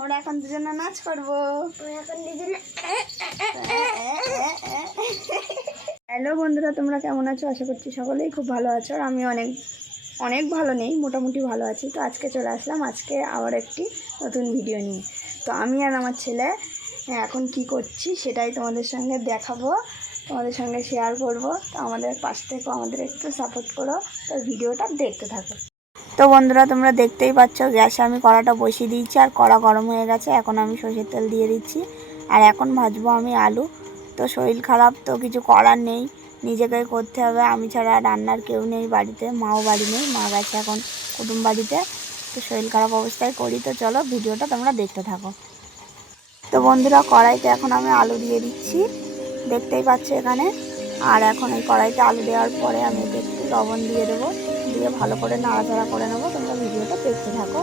আমরা এখন দুজনে নাচ করবো। হ্যালো বন্ধুরা, তোমরা কেমন আছো? আশা করছি সকলেই খুব ভালো আছো। আর আমি অনেক ভালো নেই, মোটামুটি ভালো আছি। তো আজকে চলে আসলাম আবার একটি নতুন ভিডিও নিয়ে। তো আমি আর আমার ছেলে এখন কি করছি সেটাই তোমাদের সঙ্গে দেখাবো, তোমাদের সঙ্গে শেয়ার করব। তো আমাদের পাশ থেকে আমাদের একটু সাপোর্ট করো, তো ভিডিওটা দেখতে থাকো। তো বন্ধুরা, তোমরা দেখতেই পাচ্ছ গ্যাসে আমি কড়াটা বসিয়ে দিয়েছি, আর কড়া গরম হয়ে গেছে। এখন আমি সর্ষের তেল দিয়ে দিচ্ছি, আর এখন ভাজবো আমি আলু। তো শরীর খারাপ, তো কিছু করার নেই, নিজেকেই করতে হবে। আমি ছাড়া রান্নার কেউ নেই বাড়িতে, মাও বাড়ি নেই, মা গেছে এখন কুটুম বাড়িতে। তো শরীর খারাপ অবস্থায় করি। তো চলো ভিডিওটা তোমরা দেখতে থাকো। তো বন্ধুরা, কড়াইতে এখন আমি আলু দিয়ে দিচ্ছি, দেখতেই পাচ্ছ এখানে। আর এখন এই কড়াইতে আলু দেওয়ার পরে আমি একটু লবণ দিয়ে দেবো, দিয়ে ভালো করে নাড়াচাড়া করে নেবো। তোমরা ভিডিওটা দেখতে থাকো।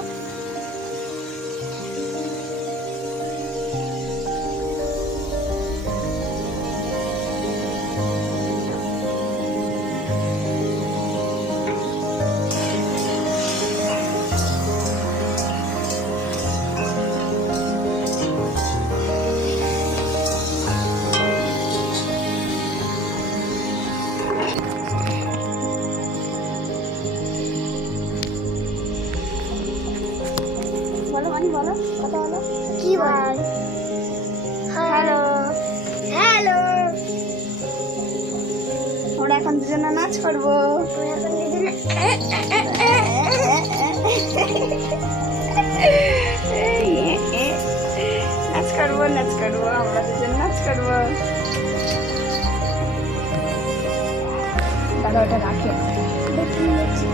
বলো কথা বলো, কি বল? হ্যালো হ্যালো, আমরা এখন দুজনে নাচ করবো। নাচ করবো আমরা দুজন নাচ করবো। দাদা ওটা রাখে, নাচো নাচো,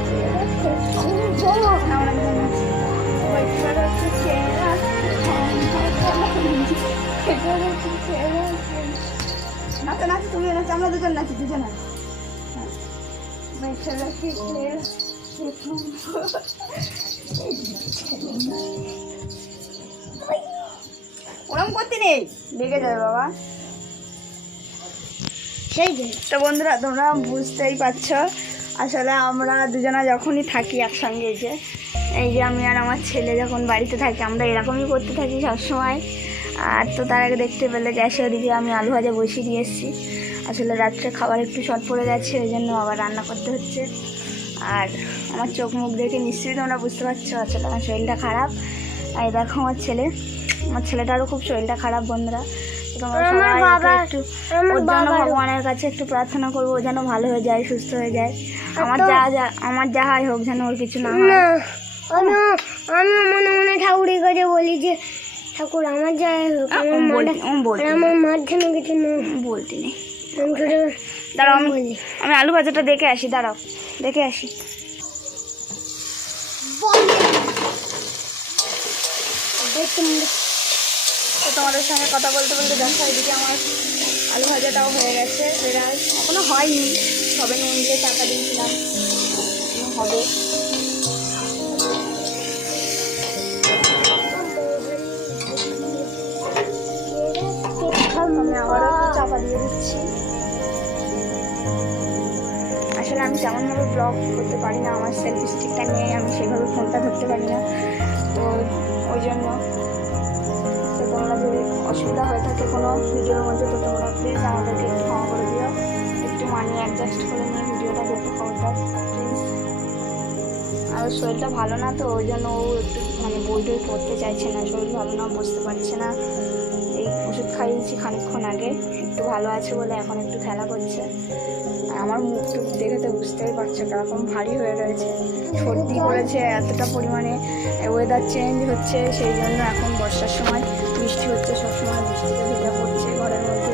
তুমি নাচো, আমরা দুজন নাচি, দুজন ওরম করতে নেই, লেগে যাবে বাবা। তো বন্ধুরা, তোমরা বুঝতেই পারছো, আসলে আমরা দুজনা যখনই থাকি একসঙ্গে, এই যে আমি আর আমার ছেলে যখন বাড়িতে থাকি, আমরা এরকমই করতে থাকি সবসময়। আর তো তার আগে দেখতে পেলে গ্যাসে ওদিকে আমি আলু ভাজা বসিয়ে দিয়ে এসেছি। আসলে রাত্রে খাবার একটু শর্ট পড়ে গেছে, ওই জন্য আবার রান্না করতে হচ্ছে। আর আমার চোখ মুখ দেখে নিশ্চয়ই তোমরা বুঝতে পারছো আসলে আমার শরীরটা খারাপ। আর দেখো আমার ছেলেটারও খুব শরীরটা খারাপ বন্ধুরা। তোমরা সবাই একটু ওর জন্য ভগবানের কাছে একটু প্রার্থনা করবো, ও যেন ভালো হয়ে যায়, সুস্থ হয়ে যায়। আমার যা হয় হোক, যেন ওর কিছু না হয়। আমি মনে মনে ঠাকুরের কাছে বলি যে ঠাকুর আমার যাই হোক, আমার মার যেন কিছু না বলতে নেই। দাঁড়াও, আমি আলু ভাজাটা দেখে আসি, দাঁড়াও দেখে আসি। তো তোমাদের সঙ্গে কথা বলতে বলতে দেখো এদিকে আমার আলু ভাজাটাও হয়ে গেছে। এটা এখনো হয়নি, সবে নুন দিয়ে টাকা দিয়েছিলাম, হবে। আমি আবারও একটু চাপা দিয়ে দিচ্ছি। আসলে আমি তেমনভাবে ব্লগ করতে পারি না, আমার সেলফি স্টিকটা নিয়ে আমি সেভাবে ফোনটা ধরতে পারি না, তো ওই জন্য। তো তোমরা যদি অসুবিধা হয়ে থাকে কোনো ভিডিওর মধ্যে, তো তোমরা প্লিজ আমাদেরকে একটু ক্ষমা করে দিও, একটু মানিয়ে অ্যাডজাস্ট করে নিয়ে ভিডিওটা দেখো খবরদার প্লিজ। আর শরীরটা ভালো না, তো ওই জন্য ও একটু বই টই পড়তে চাইছে না, শরীর ভালো না, বসতে পারছে না। এই ওষুধ খাইয়েছি খানিকক্ষণ আগে, একটু ভালো আছে বলে এখন একটু খেলা করছে। আর আমার মুখ টুক দেখে তো বুঝতেই পারছো কিরকম ভারী হয়ে রয়েছে, সর্দি করেছে এতটা পরিমাণে। ওয়েদার চেঞ্জ হচ্ছে, সেই জন্য এখন বর্ষার সময় বৃষ্টি হচ্ছে, সবসময় বৃষ্টিতে ভেজা পড়ছে ঘরের মধ্যে।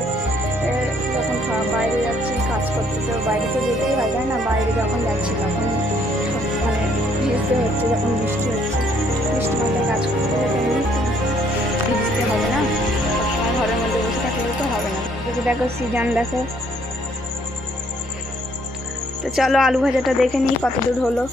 যখন বাইরে যাচ্ছি কাজ করতে, তো বাইরে তো যেতেই হয়, তাই না? বাইরে যখন যাচ্ছি তখন ভিজতে হচ্ছে, যখন বৃষ্টি হচ্ছে, বৃষ্টি মাথায় কাজ করতে হলে ভিজতে হবে না, সবসময় ঘরের মধ্যে বসে থাকলে তো হবে না। দেখো সিজন দেখো। তো চলো আলু ভাজাটা দেখে নিই কত দূর হলো।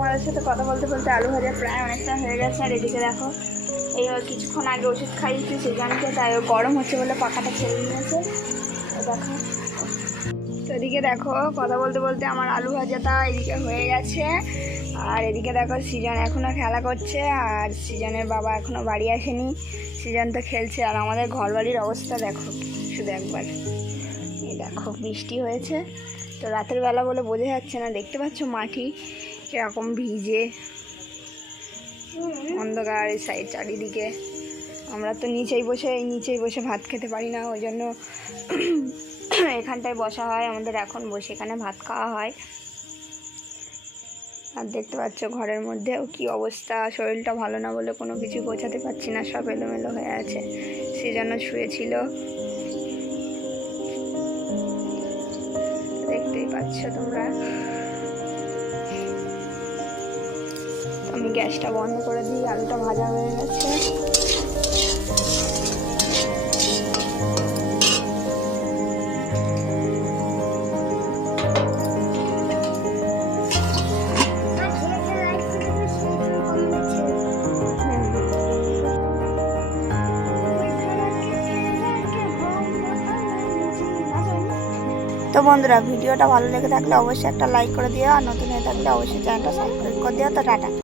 তোমাদের সাথে কথা বলতে বলতে আলু ভাজা প্রায় অনেকটা হয়ে গেছে। আর এদিকে দেখো এই কিছুক্ষণ আগে ওষুধ খাইয়েছি সেজনকে, তাই ও গরম হচ্ছে বলে পাখাটা ছেড়ে নিয়েছে। দেখো তো এদিকে দেখো কথা বলতে বলতে আমার আলু ভাজাটা এদিকে হয়ে গেছে। আর এদিকে দেখো সৃজন এখনও খেলা করছে, আর সৃজনের বাবা এখনও বাড়ি আসেনি। সৃজন তো খেলছে। আর আমাদের ঘর বাড়ির অবস্থা দেখো শুধু একবার, এই দেখো বৃষ্টি হয়েছে তো রাতের বেলা বলে বোঝা যাচ্ছে না, দেখতে পাচ্ছ মাটি কীরকম ভিজে, অন্ধকার এই সাইড চারিদিকে। আমরা তো নিচেই বসে ভাত খেতে পারি না, ওই জন্য এখানটায় বসা হয় আমাদের। এখন বসে এখানে ভাত খাওয়া হয়। আর দেখতে পাচ্ছ ঘরের মধ্যেও কি অবস্থা, শরীরটা ভালো না বলে কোনো কিছু গোছাতে পারছি না, সব এলোমেলো হয়ে আছে। সেজন্য শুয়েছিল, দেখতেই পাচ্ছ তোমরা। আমি গ্যাসটা বন্ধ করে দিই, আলুটা ভাজা হয়ে গেছে। তো বন্ধুরা, ভিডিওটা ভালো লেগে থাকলে অবশ্যই একটা লাইক করে দিও, আর নতুন হয়ে থাকলে অবশ্যই চ্যানেলটা সাবস্ক্রাইব করে দিও। তো টাটা।